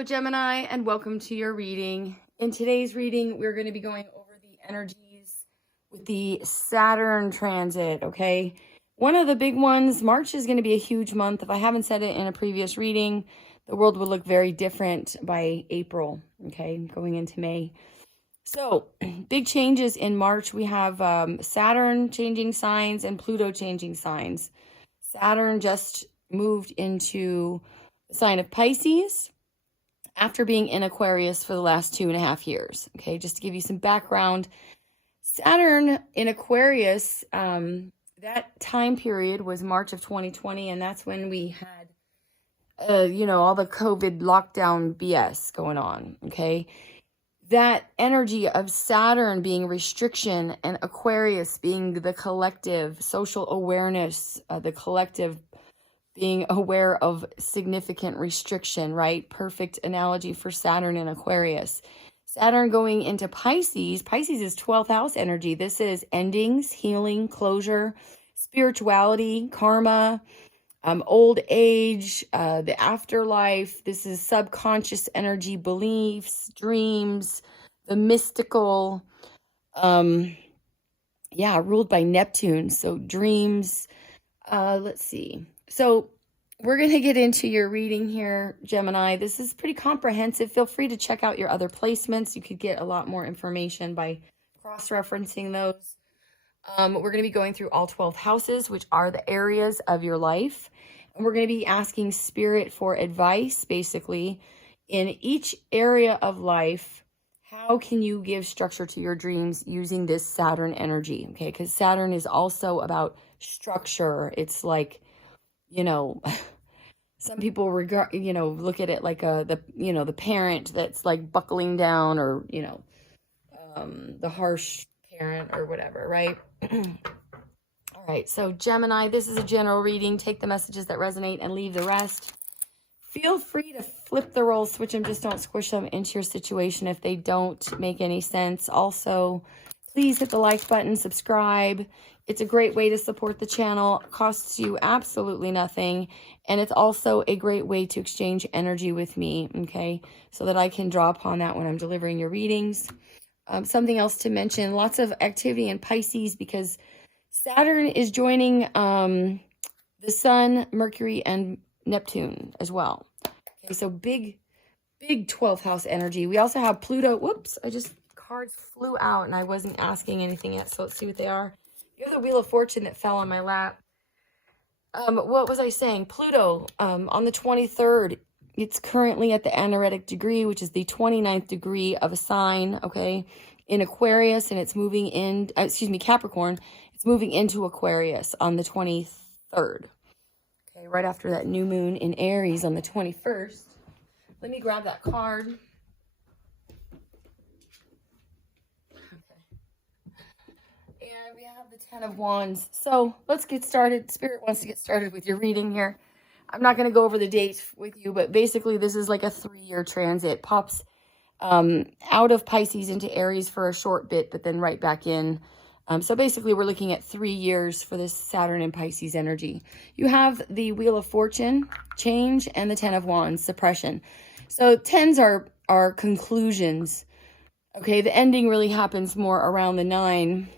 Hello, Gemini, and welcome to your reading. In today's reading, we're going to be going over the energies with the Saturn transit, okay? One of the big ones, March is going to be a huge month. If I haven't said it in a previous reading, the world will look very different by April, okay, going into May. So, big changes in March. We have Saturn changing signs and Pluto changing signs. Saturn just moved into the sign of Pisces after being in Aquarius for the last 2.5 years. Okay, just to give you some background, Saturn in Aquarius, that time period was March of 2020, and that's when we had, all the COVID lockdown BS going on, okay? That energy of Saturn being restriction and Aquarius being the collective social awareness, the collective being aware of significant restriction, right? Perfect analogy for Saturn and Aquarius. Saturn going into Pisces. Pisces is 12th house energy. This is endings, healing, closure, spirituality, karma, old age, the afterlife. This is subconscious energy, beliefs, dreams, the mystical, ruled by Neptune. So dreams, let's see. So we're going to get into your reading here, Gemini. This is pretty comprehensive. Feel free to check out your other placements. You could get a lot more information by cross-referencing those. We're going to be going through all 12 houses, which are the areas of your life. And we're going to be asking Spirit for advice, basically, in each area of life. How can you give structure to your dreams using this Saturn energy? Okay, because Saturn is also about structure. It's like, some people regard, look at it like the parent that's like buckling down, or, the harsh parent or whatever, right? All right, so Gemini, this is a general reading. Take the messages that resonate and leave the rest. Feel free to flip the roles, switch them, just don't squish them into your situation if they don't make any sense. Also, please hit the like button, subscribe. It's a great way to support the channel. It costs you absolutely nothing. And it's also a great way to exchange energy with me, okay? So that I can draw upon that when I'm delivering your readings. Something else to mention, lots of activity in Pisces because Saturn is joining the Sun, Mercury, and Neptune as well. Okay, so big 12th house energy. We also have Pluto. Whoops, cards flew out and I wasn't asking anything yet, so let's see what they are. You have the Wheel of Fortune that fell on my lap. What was I saying? Pluto, on the 23rd, it's currently at the anaretic degree, which is the 29th degree of a sign, okay, in Aquarius, and it's moving in, Capricorn. It's moving into Aquarius on the 23rd. Okay, right after that new moon in Aries on the 21st. Let me grab that card. And we have the 10 of Wands. So let's get started. Spirit wants to get started with your reading here. I'm not going to go over the dates with you, but basically this is like a 3-year transit. Pops out of Pisces into Aries for a short bit, but then right back in. So basically we're looking at 3 years for this Saturn and Pisces energy. You have the Wheel of Fortune, change, and the 10 of Wands, suppression. So 10s are conclusions. Okay, the ending really happens more around the 9.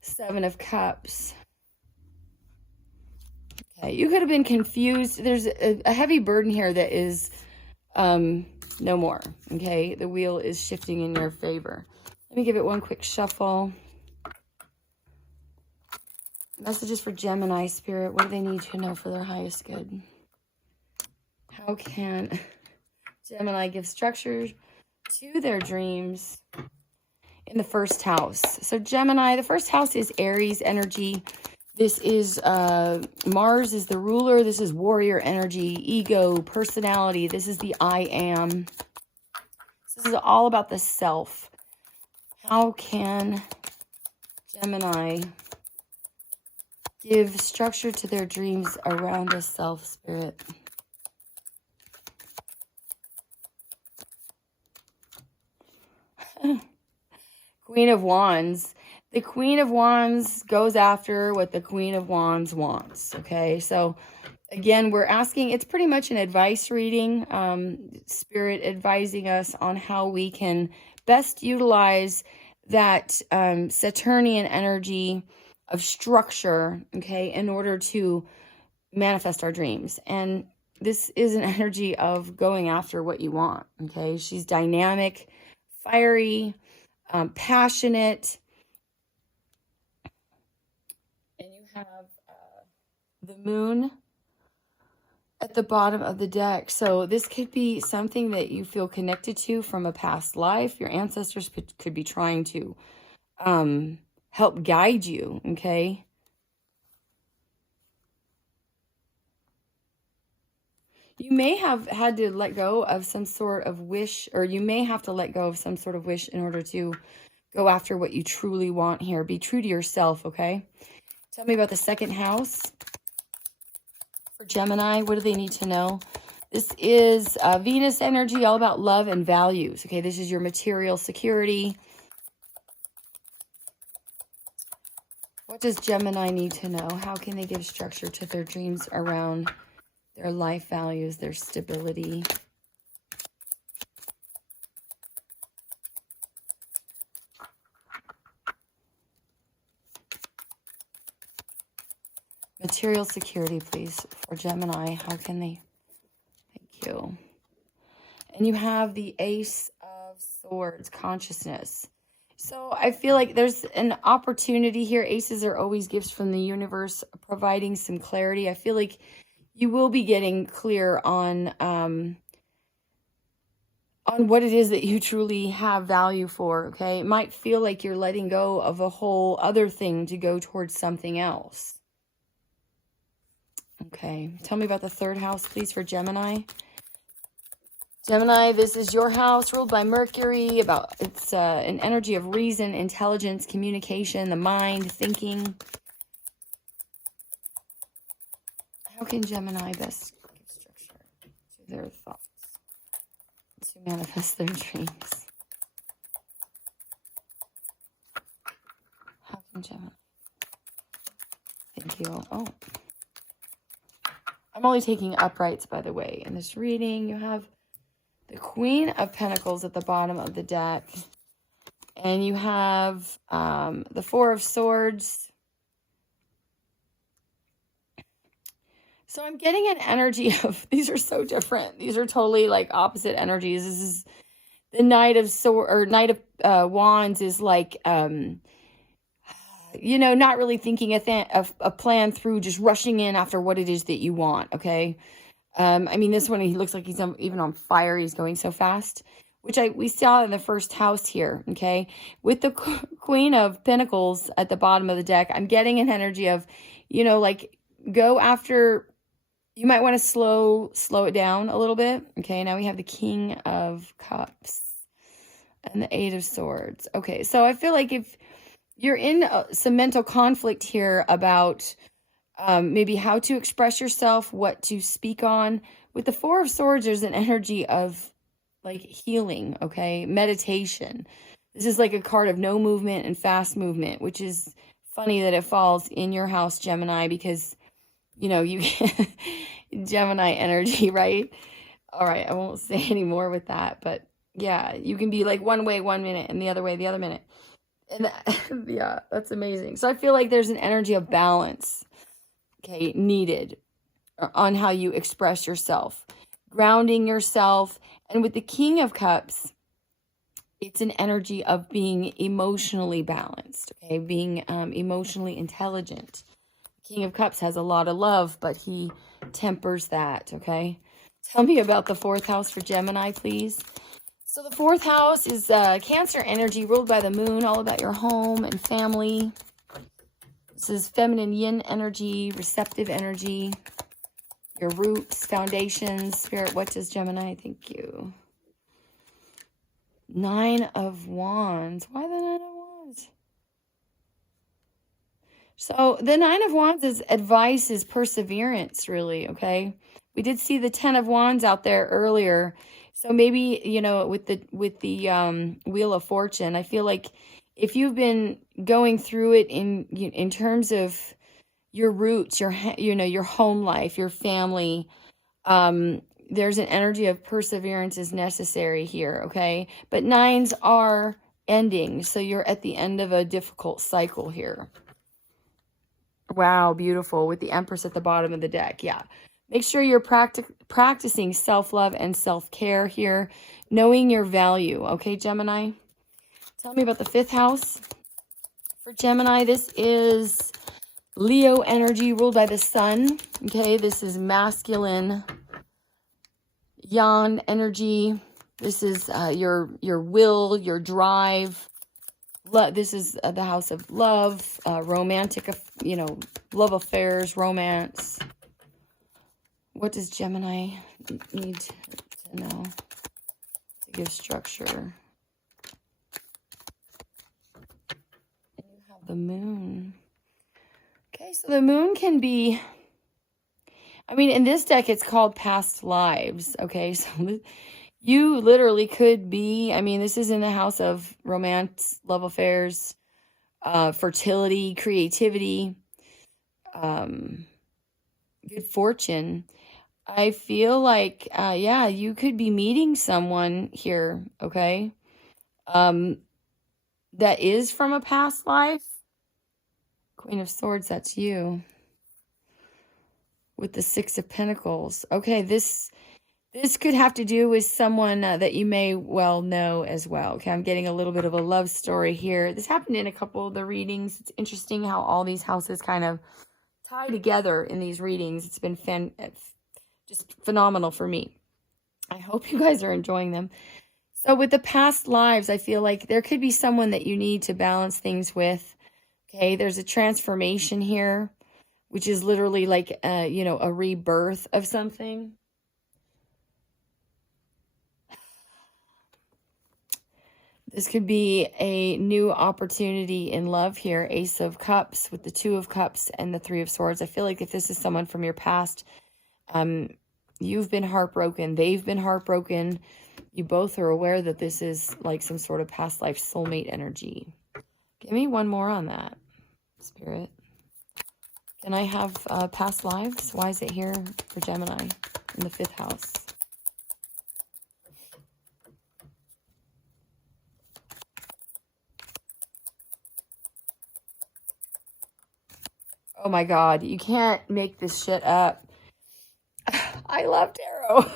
7 of Cups. Okay, you could have been confused. There's a heavy burden here that is no more. Okay, the wheel is shifting in your favor. Let me give it one quick shuffle. Messages for Gemini, Spirit. What do they need to know for their highest good? How can Gemini give structure to their dreams in the first house? So Gemini, the first house is Aries energy. This is Mars is the ruler. This is warrior energy, ego, personality. This is the I am. This is all about the self. How can Gemini give structure to their dreams around the self, Spirit? Queen of Wands. The Queen of Wands goes after what the Queen of Wands wants, okay? So Again, we're asking, it's pretty much an advice reading, Spirit advising us on how we can best utilize that Saturnian energy of structure, okay, in order to manifest our dreams. And this is an energy of going after what you want, okay? She's dynamic, fiery, passionate. And you have the moon at the bottom of the deck. So this could be something that you feel connected to from a past life. Your ancestors could be trying to help guide you, okay? You may have had to let go of some sort of wish, or you may have to let go of some sort of wish in order to go after what you truly want here. Be true to yourself, okay? Tell me about the second house. For Gemini, what do they need to know? This is Venus energy, all about love and values. Okay, this is your material security. What does Gemini need to know? How can they give structure to their dreams around their life values, their stability? Material security, please, for Gemini. How can they? Thank you. And you have the Ace of Swords, consciousness. So I feel like there's an opportunity here. Aces are always gifts from the universe, providing some clarity. I feel like you will be getting clear on what it is that you truly have value for, okay? It might feel like you're letting go of a whole other thing to go towards something else. Okay, tell me about the third house, please, for Gemini. Gemini, this is your house ruled by Mercury. It's an energy of reason, intelligence, communication, the mind, thinking. How can Gemini best give structure to their thoughts to manifest their dreams? How can Gemini? Thank you. Oh. I'm only taking uprights, by the way. In this reading, you have the Queen of Pentacles at the bottom of the deck. And you have the Four of Swords. So I'm getting an energy of, these are so different. These are totally like opposite energies. This is the Knight of Wands is like, you know, not really thinking a plan through, just rushing in after what it is that you want, okay? I mean, this one, he looks like he's even on fire. He's going so fast, which we saw in the first house here, okay? With the Queen of Pentacles at the bottom of the deck, I'm getting an energy of, you know, like go after, you might want to slow it down a little bit, okay? Now we have the King of Cups and the Eight of Swords. Okay, so I feel like if you're in some mental conflict here about maybe how to express yourself, what to speak on. With the Four of Swords, there's an energy of like healing, okay? Meditation. This is like a card of no movement and fast movement, which is funny that it falls in your house, Gemini, because, you know, you Gemini energy, right? All right, I won't say any more with that, but yeah, you can be like one way 1 minute and the other way the other minute. And yeah, that's amazing. So I feel like there's an energy of balance, okay, needed on how you express yourself, grounding yourself. And with the King of Cups, it's an energy of being emotionally balanced, okay, being emotionally intelligent. King of Cups has a lot of love, but he tempers that, okay? Tell me about the fourth house for Gemini, please. So the fourth house is Cancer energy ruled by the moon, all about your home and family. This is feminine yin energy, receptive energy, your roots, foundations. Spirit, what does Gemini? Thank you. Nine of Wands. Why the Nine of Wands? So the Nine of Wands is advice, is perseverance, really, okay? We did see the Ten of Wands out there earlier. So maybe, you know, with the Wheel of Fortune, I feel like if you've been going through it in terms of your roots, your home life, your family. There's an energy of perseverance is necessary here, okay? But nines are ending, so you're at the end of a difficult cycle here. Wow, beautiful, with the Empress at the bottom of the deck. Yeah. Make sure you're practicing self-love and self-care here, knowing your value, okay, Gemini? Tell me about the 5th house. For Gemini, this is Leo energy ruled by the sun, okay? This is masculine Yang energy. This is your will, your drive. This is the house of love, romantic, love affairs, romance. What does Gemini need to know to give structure? And you have the moon. Okay, so the moon can be, in this deck, it's called past lives. Okay, so you literally could be, this is in the house of romance, love affairs, fertility, creativity, good fortune. I feel like, you could be meeting someone here, okay, that is from a past life. Queen of Swords, that's you. With the 6 of Pentacles. Okay, this could have to do with someone that you may well know as well. Okay, I'm getting a little bit of a love story here. This happened in a couple of the readings. It's interesting how all these houses kind of tie together in these readings. It's been just phenomenal for me. I hope you guys are enjoying them. So with the past lives, I feel like there could be someone that you need to balance things with. Okay, there's a transformation here, which is literally like, a rebirth of something. This could be a new opportunity in love here. Ace of Cups with the 2 of Cups and the 3 of Swords. I feel like if this is someone from your past, you've been heartbroken. They've been heartbroken. You both are aware that this is like some sort of past life soulmate energy. Give me one more on that, Spirit. Can I have past lives? Why is it here for Gemini in the 5th house? Oh my God, you can't make this shit up. I love tarot.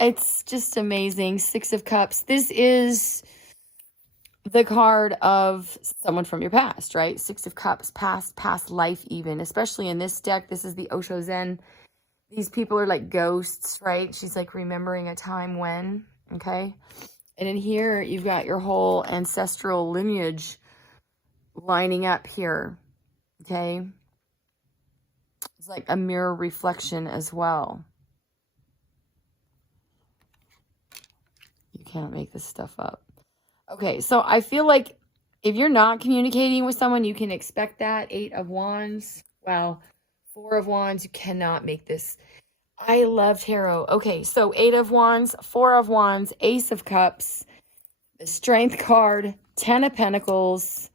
It's just amazing. 6 of Cups. This is the card of someone from your past, right? 6 of Cups, past life even, especially in this deck. This is the Osho Zen. These people are like ghosts, right? She's like remembering a time when, okay? And in here, you've got your whole ancestral lineage lining up here, okay? It's like a mirror reflection as well. You can't make this stuff up. Okay, so I feel like if you're not communicating with someone, you can expect that. 8 of Wands. Wow. 4 of Wands. You cannot make this. I love tarot. Okay, so 8 of Wands, 4 of Wands, Ace of Cups, the Strength card, 10 of Pentacles,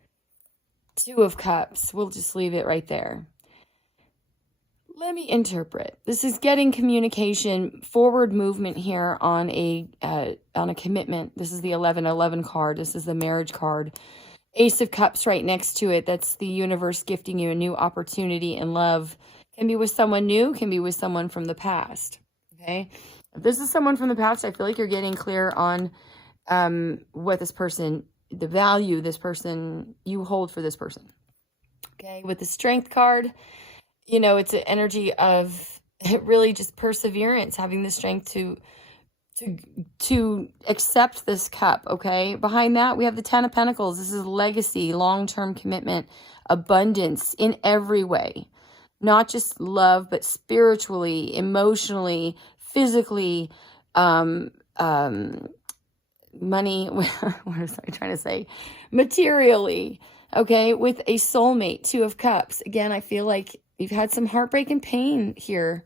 2 of Cups. We'll just leave it right there. Let me interpret. This is getting communication, forward movement here on a commitment. This is the 1111 card. This is the marriage card. Ace of Cups right next to it. That's the universe gifting you a new opportunity in love. Can be with someone new, can be with someone from the past. Okay? If this is someone from the past, I feel like you're getting clear on what this person, the value this person, you hold for this person. Okay? With the Strength card, it's an energy of really just perseverance, having the strength to accept this cup, okay? Behind that, we have the 10 of Pentacles. This is legacy, long-term commitment, abundance in every way. Not just love, but spiritually, emotionally, physically, money, what was I trying to say? Materially, okay? With a soulmate, 2 of Cups. Again, I feel like you've had some heartbreak and pain here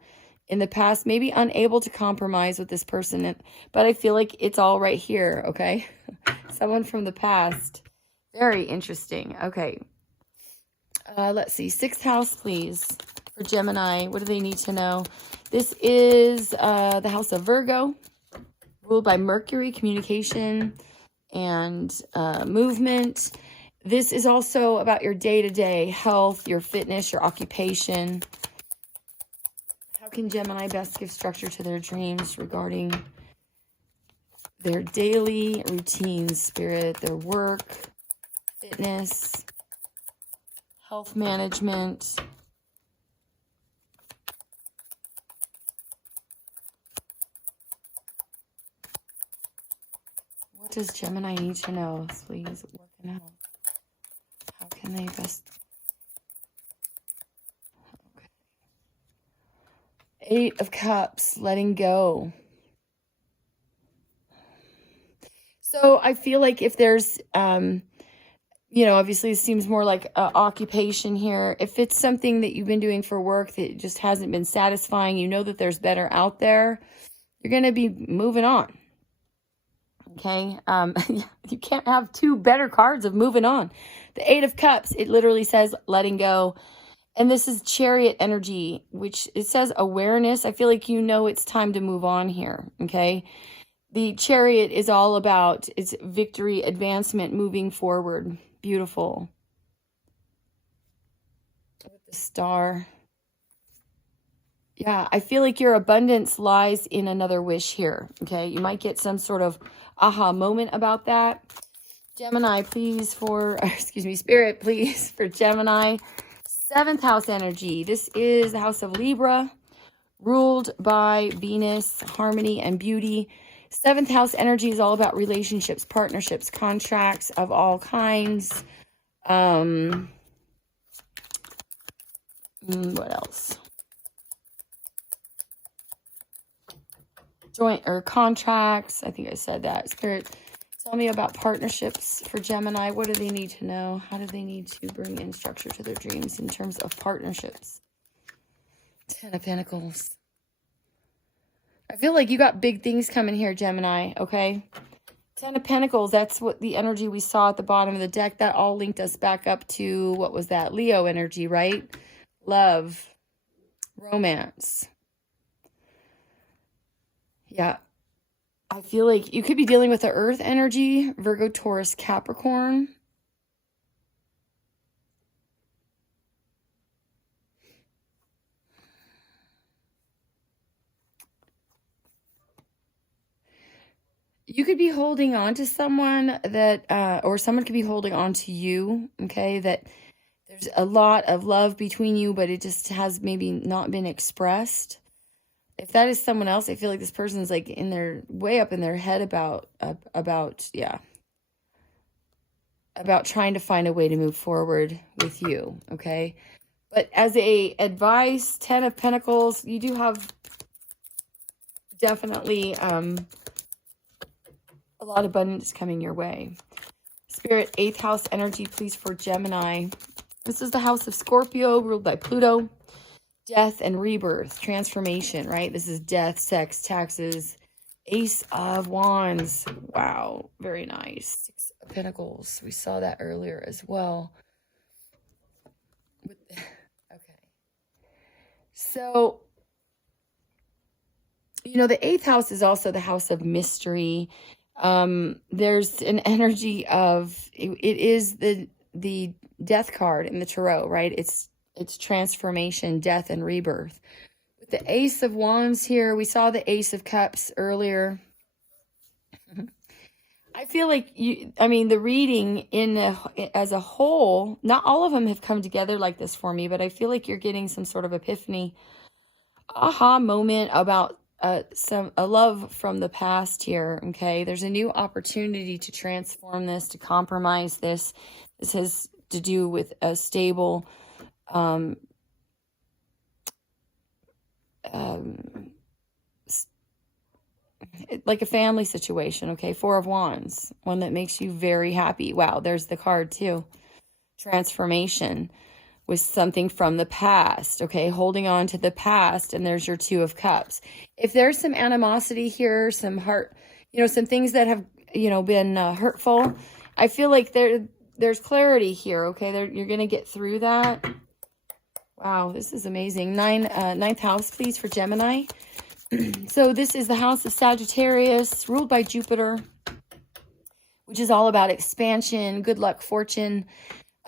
in the past, maybe unable to compromise with this person, but I feel like it's all right here, okay? Someone from the past. Very interesting. Okay. Let's see, 6th house, please, for Gemini. What do they need to know? This is the house of Virgo, ruled by Mercury, communication and movement. This is also about your day-to-day health, your fitness, your occupation. How can Gemini best give structure to their dreams regarding their daily routines, Spirit, their work, fitness, health management? What does Gemini need to know, please? Work and health. How can they best... Okay. 8 of Cups, letting go. So I feel like if there's, you know, obviously it seems more like occupation here. If it's something that you've been doing for work that just hasn't been satisfying, you know that there's better out there, you're going to be moving on. Okay. You can't have 2 better cards of moving on. The 8 of Cups, it literally says letting go. And this is Chariot energy, which it says awareness. I feel like you know it's time to move on here. Okay. The Chariot is all about its victory, advancement, moving forward. Beautiful. With the Star. Yeah, I feel like your abundance lies in another wish here. Okay, you might get some sort of aha moment about that. Gemini, please, for, excuse me, Spirit, please, for Gemini. 7th house energy. This is the house of Libra, ruled by Venus, harmony and beauty. 7th house energy is all about relationships, partnerships, contracts of all kinds. What else? Joint or contracts. I think I said that. Spirit, tell me about partnerships for Gemini. What do they need to know? How do they need to bring in structure to their dreams in terms of partnerships? 10 of Pentacles. I feel like you got big things coming here, Gemini, okay? 10 of Pentacles, that's what the energy we saw at the bottom of the deck. That all linked us back up to, what was that? Leo energy, right? Love, romance. Yeah. I feel like you could be dealing with the Earth energy, Virgo, Taurus, Capricorn. You could be holding on to someone that, or someone could be holding on to you, okay? That there's a lot of love between you, but it just has maybe not been expressed. If that is someone else, I feel like this person's like in their, way up in their head about trying to find a way to move forward with you, okay? But as a advice, 10 of Pentacles, you do have definitely a lot of abundance coming your way. Spirit, 8th house energy, please, for Gemini. This is the house of Scorpio, ruled by Pluto. Death and rebirth, transformation, right? This is death, sex, taxes. Ace of Wands. Wow, very nice. 6 of Pentacles. We saw that earlier as well. Okay. So, you know, the 8th house is also the house of mystery. There's an energy of, it is the death card in the tarot, right? It's transformation, death, and rebirth. With the Ace of Wands here, we saw the Ace of Cups earlier. I feel like the reading as a whole, not all of them have come together like this for me, but I feel like you're getting some sort of epiphany, aha moment about a love from the past here, okay? There's a new opportunity to transform this, to compromise this. This has to do with a stable, like a family situation, okay? 4 of Wands, one that makes you very happy. Wow, there's the card too. Transformation with something from the past, okay? Holding on to the past, and there's your 2 of Cups. If there's some animosity here, some heart, some things that have, been hurtful, I feel like there's clarity here, okay? You're going to get through that. Wow, this is amazing. Ninth house, please, for Gemini. So this is the house of Sagittarius, ruled by Jupiter, which is all about expansion, good luck, fortune.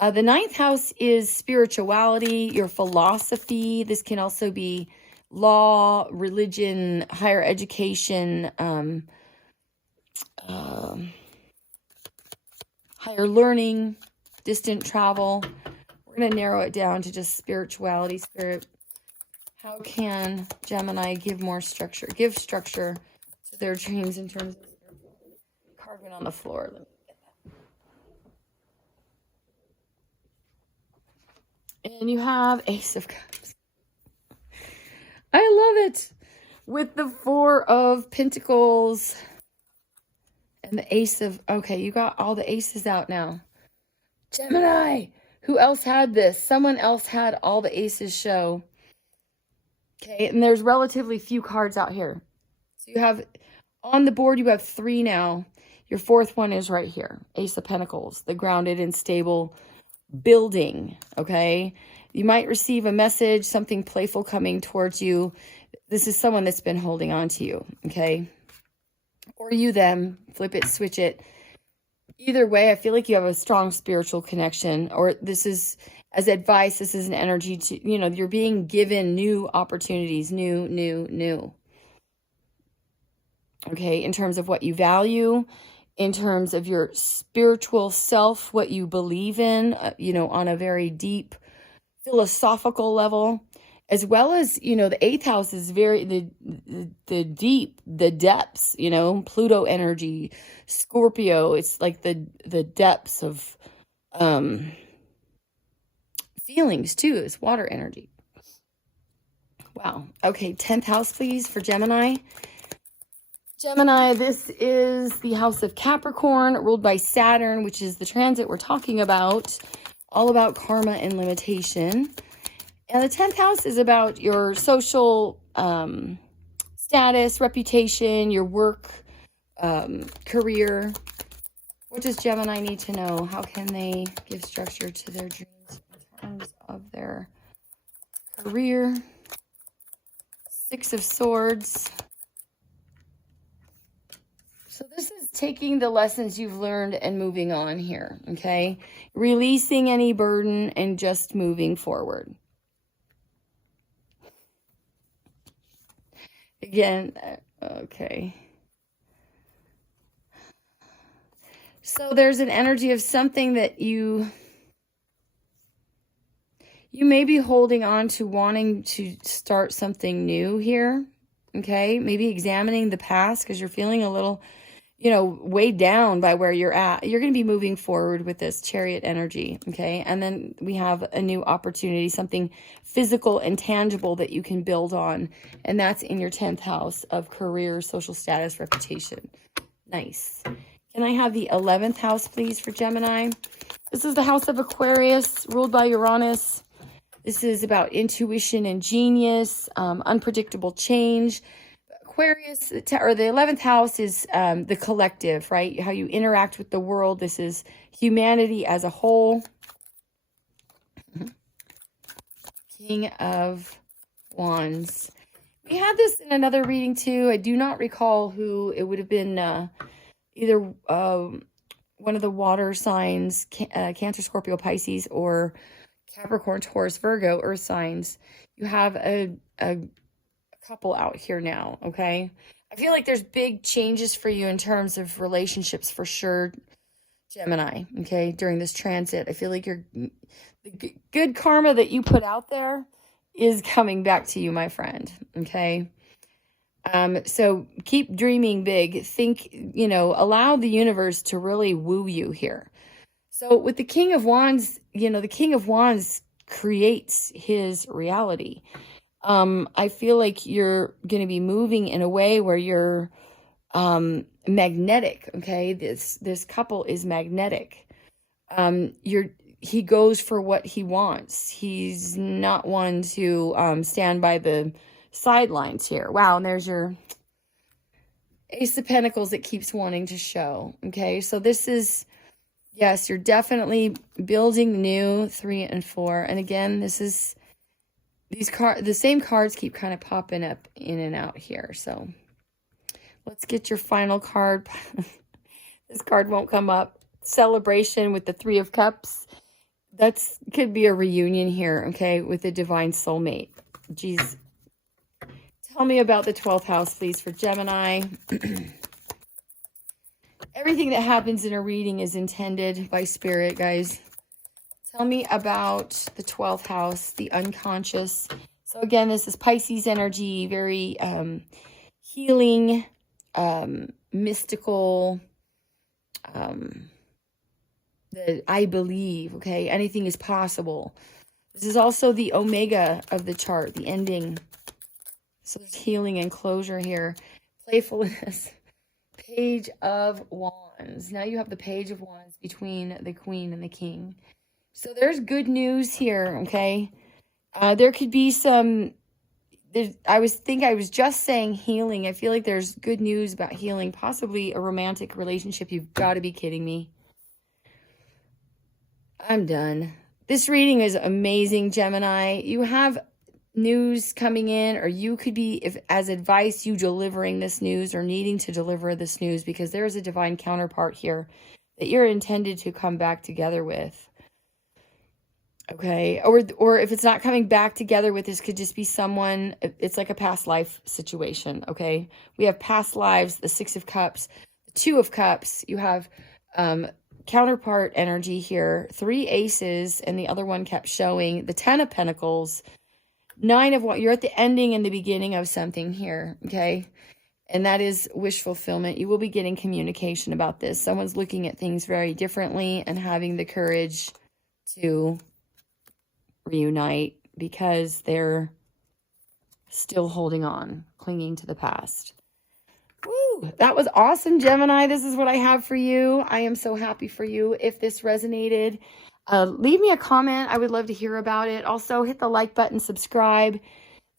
The ninth house is spirituality, your philosophy. This can also be law, religion, higher education, higher learning, distant travel. We're going to narrow it down to just spirituality, spirit. How can Gemini give more structure? Give structure to their dreams in terms of card went on the floor. Let me get that. And you have Ace of Cups. I love it. With the Four of Pentacles and the Ace of... Okay, you got all the aces out now. Gemini! Who else had this? Someone else had all the aces show. Okay, and there's relatively few cards out here. So you have... On the board, you have 3 now. Your fourth one is right here. Ace of Pentacles. The grounded and stable building. Okay? You might receive a message, something playful coming towards you. This is someone that's been holding on to you. Okay? Or you, them. Flip it, switch it. Either way, I feel like you have a strong spiritual connection. Or this is, as advice, this is an energy to, you're being given new opportunities. New. Okay? In terms of what you value. In terms of your spiritual self, what you believe in, on a very deep philosophical level, as well as, the 8th house is very, the deep, the depths, Pluto energy, Scorpio, it's like the depths of feelings too, it's water energy. Wow. Okay, 10th house, please, for Gemini. Gemini, this is the house of Capricorn, ruled by Saturn, which is the transit we're talking about, all about karma and limitation. And the 10th house is about your social status, reputation, your work, career. What does Gemini need to know? How can they give structure to their dreams in terms of their career? 6 of Swords. So this is taking the lessons you've learned and moving on here, okay? Releasing any burden and just moving forward. Again, okay. So there's an energy of something that you may be holding on to, wanting to start something new here, okay? Maybe examining the past because you're feeling a little... weighed down by where you're at. You're going to be moving forward with this Chariot energy, okay? And then we have a new opportunity, something physical and tangible that you can build on. And that's in your 10th house of career, social status, reputation. Nice. Can I have the 11th house, please, for Gemini? This is the house of Aquarius, ruled by Uranus. This is about intuition and genius, unpredictable change. Aquarius, or the 11th house, is the collective, right? How you interact with the world. This is humanity as a whole. King of Wands. We had this in another reading too. I do not recall who. It would have been either one of the water signs, Cancer, Scorpio, Pisces, or Capricorn, Taurus, Virgo, earth signs. You have a couple out here now, okay? I feel like there's big changes for you in terms of relationships for sure, Gemini, okay, during this transit. I feel like the good karma that you put out there is coming back to you, my friend, okay? So keep dreaming big. Think, allow the universe to really woo you here. So with the King of Wands, the King of Wands creates his reality. I feel like you're going to be moving in a way where you're magnetic, okay? This couple is magnetic. He goes for what he wants. He's not one to stand by the sidelines here. Wow, and there's your Ace of Pentacles that keeps wanting to show, okay? So this is, Yes, you're definitely building new, 3 and 4. And again, this is the same cards keep kind of popping up in and out here. So let's get your final card. This card won't come up. Celebration with the 3 of Cups. That's could be a reunion here, okay, with the divine soulmate. Geez. Tell me about the 12th house, please, for Gemini. Everything that happens in a reading is intended by spirit, guys. Tell me about the 12th house, the unconscious. So again, this is Pisces energy, very healing, mystical, I believe, okay? Anything is possible. This is also the omega of the chart, the ending. So there's healing and closure here. Playfulness. Page of Wands. Now you have the Page of Wands between the Queen and the King. So there's good news here, okay? There could be some... I was just saying healing. I feel like there's good news about healing. Possibly a romantic relationship. You've got to be kidding me. I'm done. This reading is amazing, Gemini. You have news coming in, or you could be, if as advice, you delivering this news or needing to deliver this news, because there is a divine counterpart here that you're intended to come back together with. Okay, or if it's not coming back together with, this could just be someone, it's like a past life situation, okay? We have past lives, the 6 of Cups, the 2 of Cups, you have counterpart energy here, 3 aces, and the other one kept showing the 10 of Pentacles, 9 of what you're at the ending and the beginning of something here, okay? And that is wish fulfillment. You will be getting communication about this. Someone's looking at things very differently and having the courage to reunite because they're still holding on, clinging to the past. Woo! That was awesome, Gemini. This is what I have for you. I am so happy for you. If this resonated, leave me a comment. I would love to hear about it. Also, hit the like button, subscribe.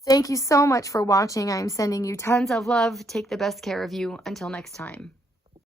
Thank you so much for watching. I'm sending you tons of love. Take the best care of you. Until next time.